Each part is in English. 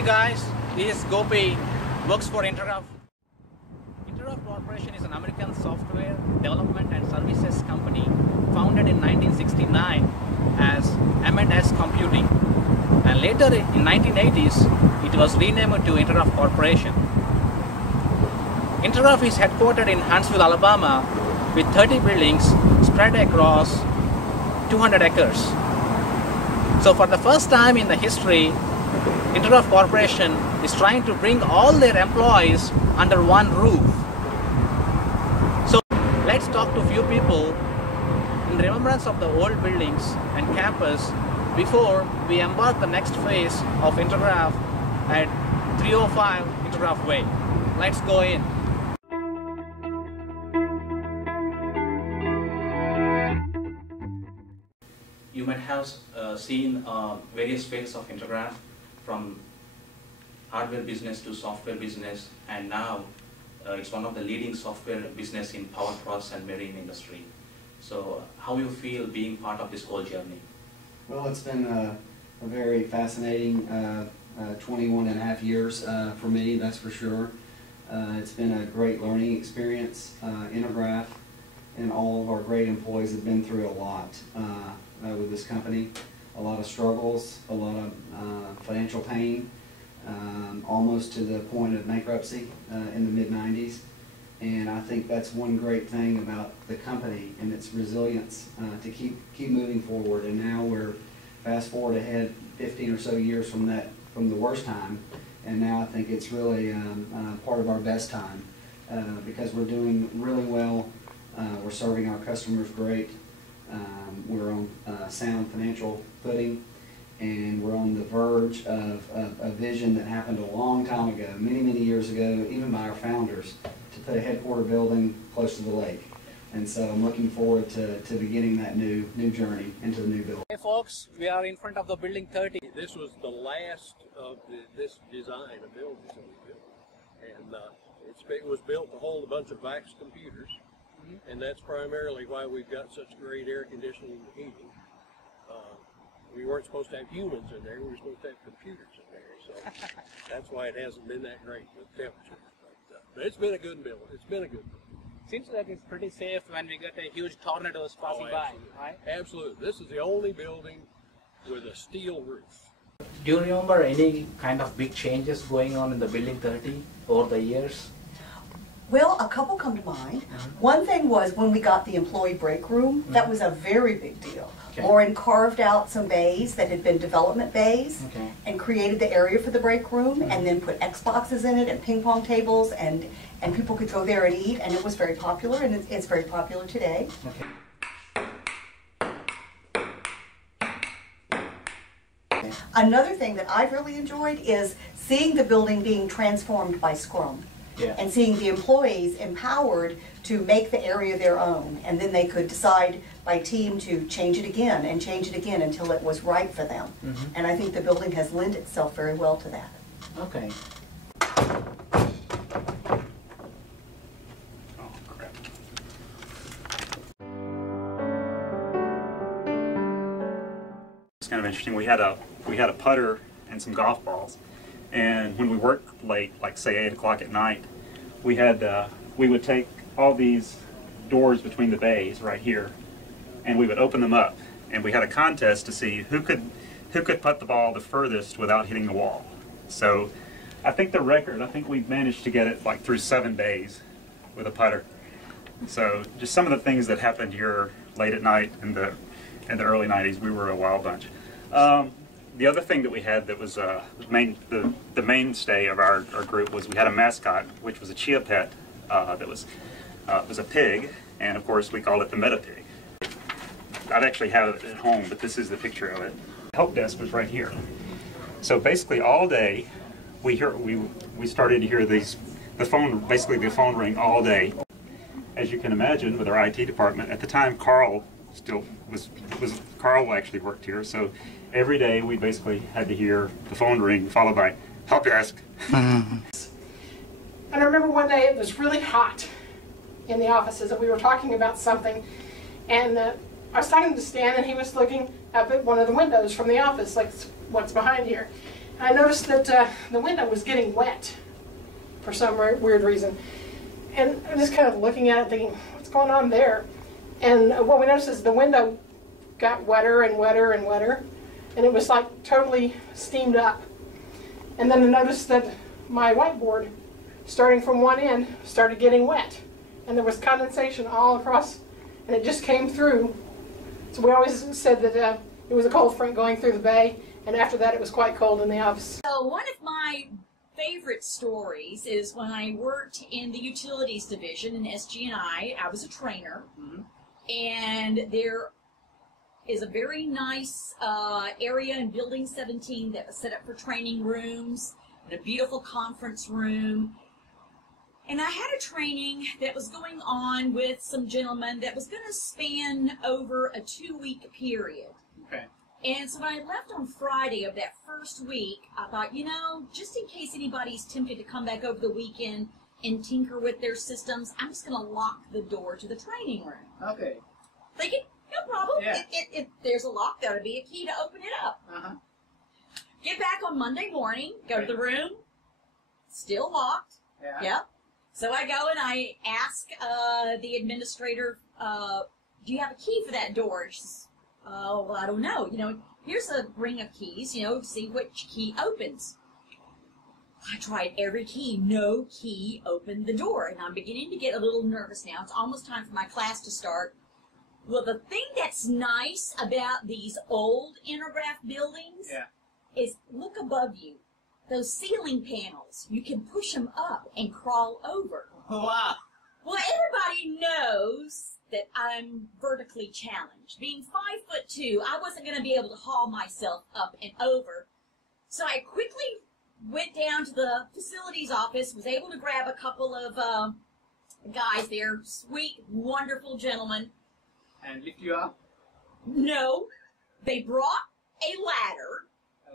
Hey guys, this is Gopi, works for Intergraph. Intergraph Corporation is an American software development and services company founded in 1969 as M&S Computing, and later in 1980s it was renamed to Intergraph Corporation. Intergraph is headquartered in Huntsville, Alabama with 30 buildings spread across 200 acres. So for the first time in the history, Intergraph Corporation is trying to bring all their employees under one roof. So let's talk to a few people in remembrance of the old buildings and campus before we embark the next phase of Intergraph at 305 Intergraph Way. Let's go in. You might have seen various phases of Intergraph, from hardware business to software business, and now it's one of the leading software business in power process and marine industry. So how you feel being part of this whole journey? Well, it's been a very fascinating 21 and a half years for me, that's for sure. It's been a great learning experience. Intergraph and all of our great employees have been through a lot with this company. A lot of struggles, a lot of financial pain, almost to the point of bankruptcy in the mid-90s. And I think that's one great thing about the company and its resilience to keep moving forward. And now we're fast forward ahead 15 or so years from the worst time, and now I think it's really part of our best time because we're doing really well. We're serving our customers great. We're on sound financial footing, and we're on the verge of a vision that happened a long time ago, many years ago, even by our founders, to put a headquarter building close to the lake. And so I'm looking forward to beginning that new journey into the new building. Hey folks, we are in front of the building 30. This was the last of this design of buildings that we built, and it was built to hold a bunch of VAX computers. And that's primarily why we've got such great air conditioning and heating. We weren't supposed to have humans in there, we were supposed to have computers in there. So that's why it hasn't been that great with temperature. But it's been a good build. It's been a good build. Seems like it's pretty safe when we get a huge tornadoes passing by, right? Absolutely. This is the only building with a steel roof. Do you remember any kind of big changes going on in the building 30 over the years? Well, a couple come to mind. One thing was when we got the employee break room, that was a very big deal. Okay. Lauren carved out some bays that had been development bays and created the area for the break room and then put Xboxes in it and ping pong tables, and people could go there and eat, and it was very popular, and it's very popular today. Another thing that I've really enjoyed is seeing the building being transformed by Scrum. And seeing the employees empowered to make the area their own, and then they could decide by team to change it again and change it again until it was right for them. And I think the building has lent itself very well to that. Okay. Oh, crap. It's kind of interesting. We had a putter and some golf balls. And when we worked late, like say 8 o'clock at night, we would take all these doors between the bays right here, and we would open them up, and we had a contest to see who could putt the ball the furthest without hitting the wall. So I think the record, I think we managed to get it like through 7 days with a putter. So just some of the things that happened here late at night in the early 90s, we were a wild bunch. The other thing that we had that was the mainstay of our group was we had a mascot, which was a chia pet that was a pig, and of course we called it the Meta Pig. I'd actually have it at home, but this is the picture of it. The help desk was right here. So basically all day we started to hear the phone ring all day. As you can imagine, with our IT department at the time, Carl actually worked here, so every day we basically had to hear the phone ring followed by help desk. And I remember one day it was really hot in the offices, and we were talking about something, and I was talking to Stan, and he was looking up at one of the windows from the office, like what's behind here. I noticed that the window was getting wet for some weird reason. And I'm just kind of looking at it thinking, what's going on there? And what we noticed is the window got wetter and wetter and wetter, and it was like totally steamed up. And then I noticed that my whiteboard, starting from one end, started getting wet. And there was condensation all across, and it just came through. So we always said that it was a cold front going through the bay, and after that it was quite cold in the office. So one of my favorite stories is when I worked in the utilities division in SG&I. I was a trainer, and there is a very nice area in Building 17 that was set up for training rooms and a beautiful conference room. And I had a training that was going on with some gentlemen that was going to span over a 2-week period. Okay. And so when I left on Friday of that first week, I thought, you know, just in case anybody's tempted to come back over the weekend and tinker with their systems, I'm just going to lock the door to the training room. Okay. Thinking, no problem. Yeah. If there's a lock, there'll be a key to open it up. Get back on Monday morning, go to the room, still locked. Yeah. Yep. So I go and I ask the administrator, do you have a key for that door? She says, oh, well, I don't know. You know, here's a ring of keys, you know, see which key opens. I tried every key. No key opened the door. And I'm beginning to get a little nervous now. It's almost time for my class to start. Well, the thing that's nice about these old Intergraph buildings is look above you. Those ceiling panels, you can push them up and crawl over. Wow. Well, everybody knows that I'm vertically challenged. Being 5'2", I wasn't going to be able to haul myself up and over. So I quickly went down to the facilities office, was able to grab a couple of guys there, sweet, wonderful gentlemen. And lift you up? No, they brought a ladder.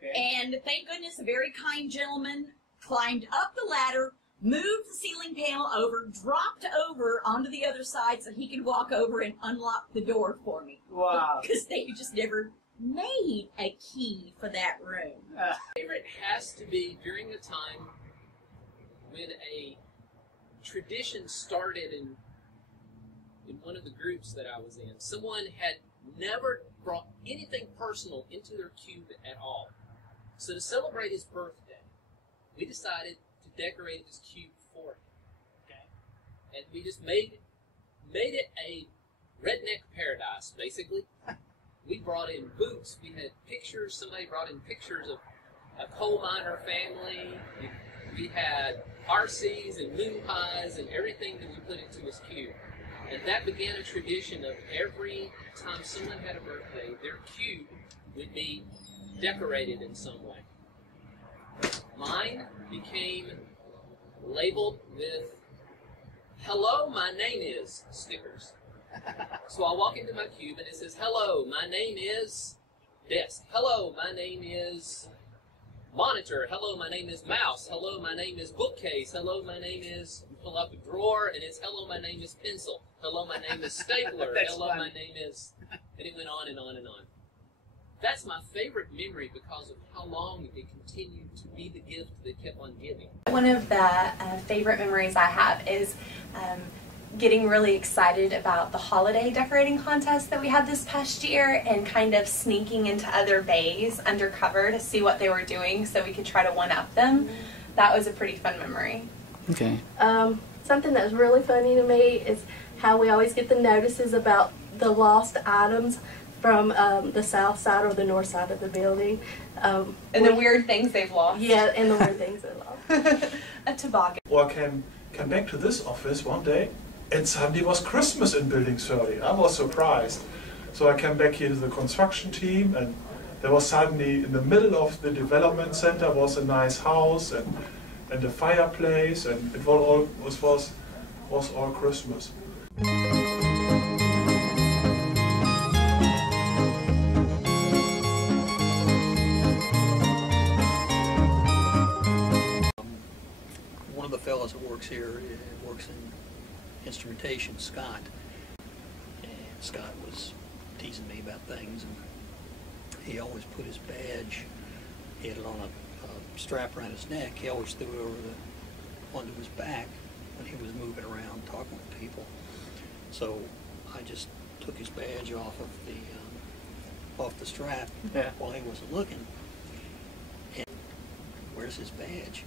Okay. And thank goodness a very kind gentleman climbed up the ladder, moved the ceiling panel over, dropped over onto the other side so he could walk over and unlock the door for me. Wow. Because they just never made a key for that room. Favorite has to be during the time when a tradition started in one of the groups that I was in. Someone had never brought anything personal into their cube at all. So to celebrate his birthday, we decided to decorate his cube for him. Okay. And we just made it a redneck paradise, basically. We brought in boots, we had pictures, somebody brought in pictures of a coal miner family. We had RCs and moon pies and everything that we put into his cube. And that began a tradition of every time someone had a birthday, their cube would be decorated in some way. Mine became labeled with, hello, my name is, stickers. So I walk into my cube and it says, hello, my name is desk. Hello, my name is monitor. Hello, my name is mouse. Hello, my name is bookcase. Hello, my name is, pull up a drawer and it's, hello, my name is pencil. Hello, my name is stapler. Hello, my name is, and it went on and on and on. That's my favorite memory because of how long it continued to be the gift that kept on giving. One of the favorite memories I have is getting really excited about the holiday decorating contest that we had this past year and kind of sneaking into other bays undercover to see what they were doing so we could try to one-up them. That was a pretty fun memory. Okay. Something that's really funny to me is how we always get the notices about the lost items from the south side or the north side of the building. And the weird things they've lost. Yeah, and the weird things they lost. A toboggan. Or I came back to this office one day and suddenly it was Christmas in Building 30. I was surprised. So I came back here to the construction team and there was suddenly in the middle of the development center was a nice house and a fireplace and it was all Christmas. One of the fellows that works here works in instrumentation, Scott. And Scott was teasing me about things, and he always put his badge, he had it on a strap around his neck, he always threw it over onto his back when he was moving around talking with people. So I just took his badge off of the strap while he wasn't looking. And where's his badge?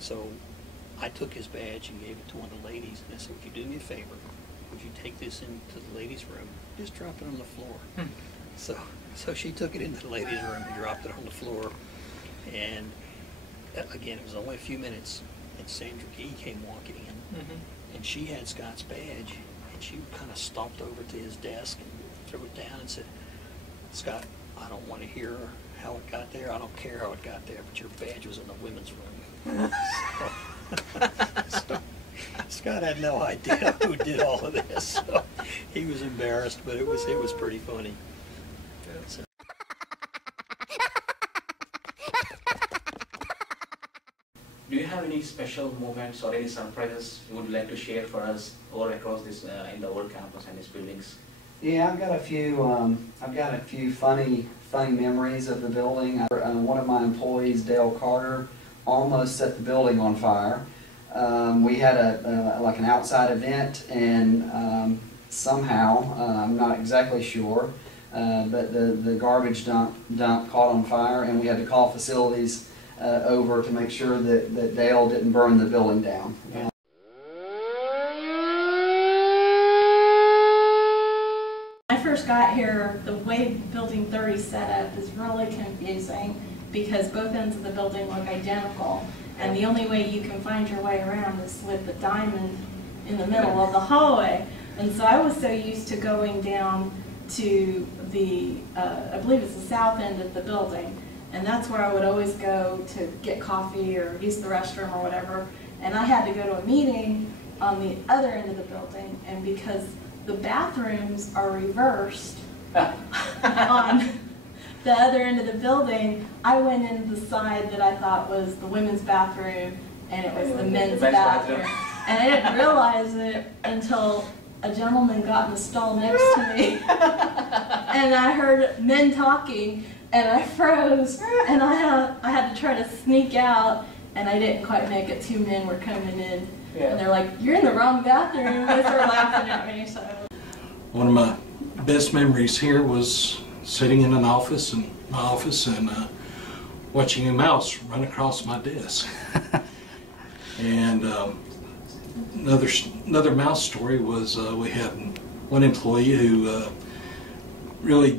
So I took his badge and gave it to one of the ladies, and I said, "Would you do me a favor? Would you take this into the ladies' room? Just drop it on the floor." So she took it into the ladies' room and dropped it on the floor. And again, it was only a few minutes, and Sandra Gee came walking in, and she had Scott's badge, and she kind of stomped over to his desk and threw it down and said, "Scott, I don't want to hear how it got there. I don't care how it got there, but your badge was in the women's room." So Scott had no idea who did all of this, so he was embarrassed, but it was pretty funny. So. Do you have any special moments or any surprises you would like to share for us all across this in the old campus and its buildings? Yeah, I've got a few funny memories of the building. One of my employees, Dale Carter, almost set the building on fire. We had like an outside event, and somehow, I'm not exactly sure, but the garbage dump caught on fire, and we had to call facilities over to make sure that Dale didn't burn the building down. When I first got here, the way Building 30 is set up is really confusing because both ends of the building look identical, and the only way you can find your way around is with the diamond in the middle of the hallway. And so I was so used to going down to the, I believe it's the south end of the building, and that's where I would always go to get coffee or use the restroom or whatever. And I had to go to a meeting on the other end of the building, and because the bathrooms are reversed on the other end of the building, I went in the side that I thought was the women's bathroom, and it was the men's bathroom. And I didn't realize it until a gentleman got in the stall next to me, and I heard men talking, and I froze, and I had to try to sneak out, and I didn't quite make it. Two men were coming in, and they're like, "You're in the wrong bathroom." They started laughing at me. So one of my best memories here was sitting in my office and watching a mouse run across my desk. And another mouse story was we had one employee who really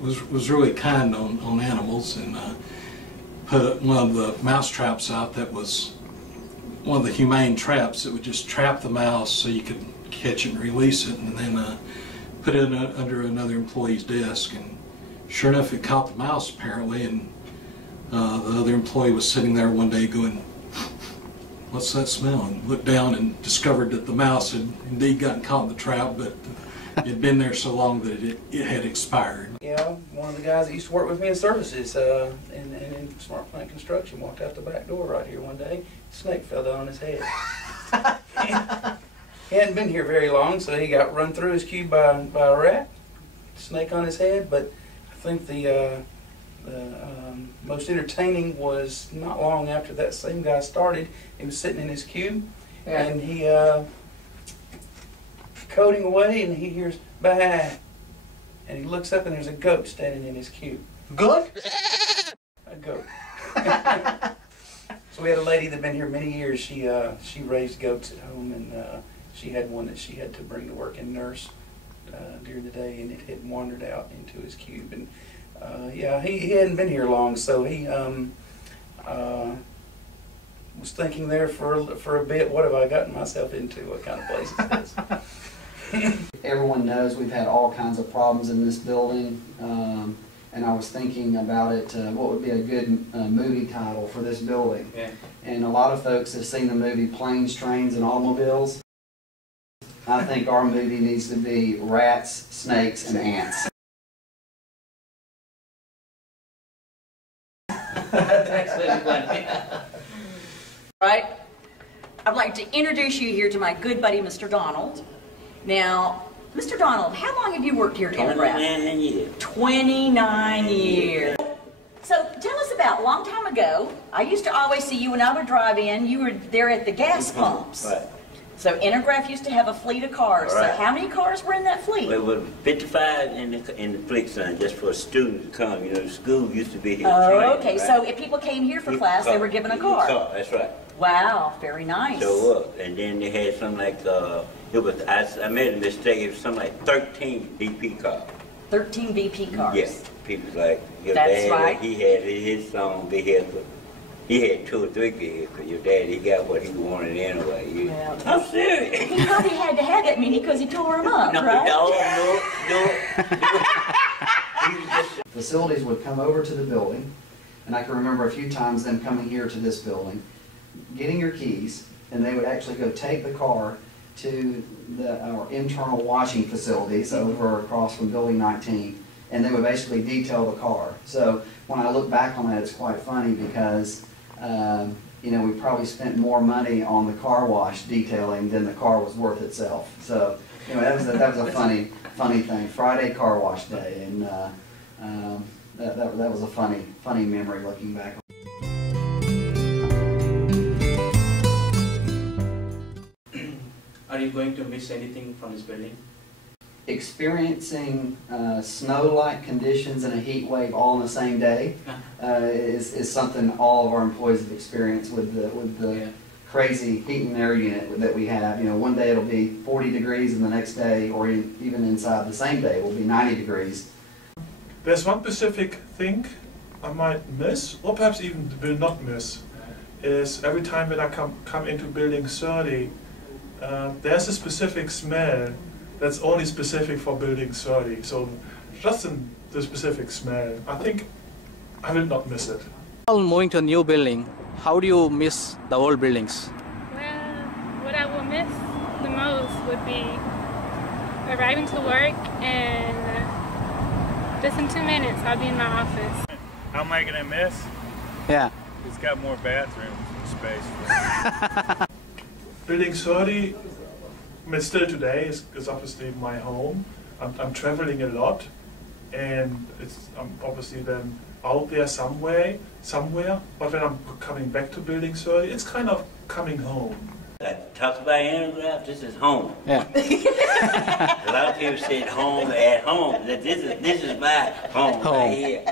was really kind on animals, and put one of the mouse traps out that was one of the humane traps that would just trap the mouse so you could catch it and release it, and then put it under another employee's desk. And sure enough, it caught the mouse apparently, and the other employee was sitting there one day going, "What's that smell?" and looked down and discovered that the mouse had indeed gotten caught in the trap, but it had been there so long that it had expired. Yeah, one of the guys that used to work with me in services in Smart Plant Construction walked out the back door right here one day. Snake fell down on his head. He hadn't been here very long, so he got run through his cube by a rat. Snake on his head. But I think the most entertaining was not long after that same guy started. He was sitting in his cube, and he coding away, and he hears "bah," and he looks up, and there's a goat standing in his cube. Goat? A goat. So we had a lady that had been here many years. She raised goats at home, and she had one that she had to bring to work and nurse during the day, and it had wandered out into his cube. And yeah, he hadn't been here long, so he was thinking there for a bit, what have I gotten myself into? What kind of place is this? Everyone knows we've had all kinds of problems in this building, and I was thinking about it, what would be a good movie title for this building. And a lot of folks have seen the movie Planes, Trains, and Automobiles. I think our movie needs to be Rats, Snakes, and Ants. That's very funny. Right? I'd like to introduce you here to my good buddy, Mr. Donald. Now, Mr. Donald, how long have you worked here at Intergraph? 29 years. 29 years. So tell us about about? A long time ago, I used to always see you when I would drive in, you were there at the gas pumps. Right. So Intergraph used to have a fleet of cars. Right. So how many cars were in that fleet? Well, it was 55 in the fleet, son, just for students to come. You know, the school used to be here. Oh, training, okay. right? So if people came here for class, they were given a car. That's right. Wow, very nice. Show up, and then they had something like it was. I made a mistake. It was something like 13 BP cars. 13 BP cars. Yes, people like your That's dad. right. He had his own vehicle. He had 2 or 3 vehicles. Your dad, he got what he wanted anyway. I'm serious. He probably had to have that many because he tore them up, No, right? no. Facilities would come over to the building, and I can remember a few times them coming here to this building, getting your keys, and they would actually go take the car to our internal washing facilities over across from Building 19, and they would basically detail the car. So when I look back on that, it's quite funny because you know, we probably spent more money on the car wash detailing than the car was worth itself. So anyway, that was a funny thing. Friday car wash day, and that was a funny memory looking back. Are you going to miss anything from this building? Experiencing snow-like conditions and a heat wave all in the same day is something all of our employees have experienced with the crazy heat and air unit that we have. You know, one day it'll be 40 degrees, and the next day, or even inside the same day, will be 90 degrees. There's one specific thing I might miss, or perhaps even will not miss, is every time when I come into Building 30, there's a specific smell that's only specific for Building 30. So just in the specific smell, I think I will not miss it. While moving to a new building, how do you miss the old buildings? Well, what I will miss the most would be arriving to work and just in 2 minutes I'll be in my office. How am I going to miss? Yeah. It's got more bathrooms and space. Building 30, I mean, still today is obviously my home. I'm traveling a lot, and I'm obviously then out there somewhere. But when I'm coming back to Building 30, it's kind of coming home. Talk about Intergraph, this is home. Yeah. A lot of people say home at home. This is my home. Home. Right here.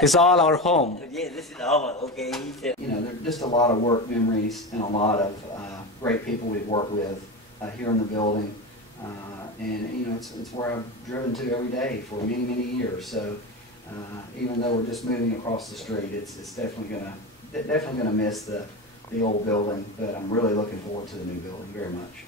It's all our home. Yeah, this is all. Okay. He said. You know, there are just a lot of work memories and a lot of great people we've worked with here in the building, and you know, it's where I've driven to every day for many years. So even though we're just moving across the street, it's definitely gonna miss the old building, but I'm really looking forward to the new building very much.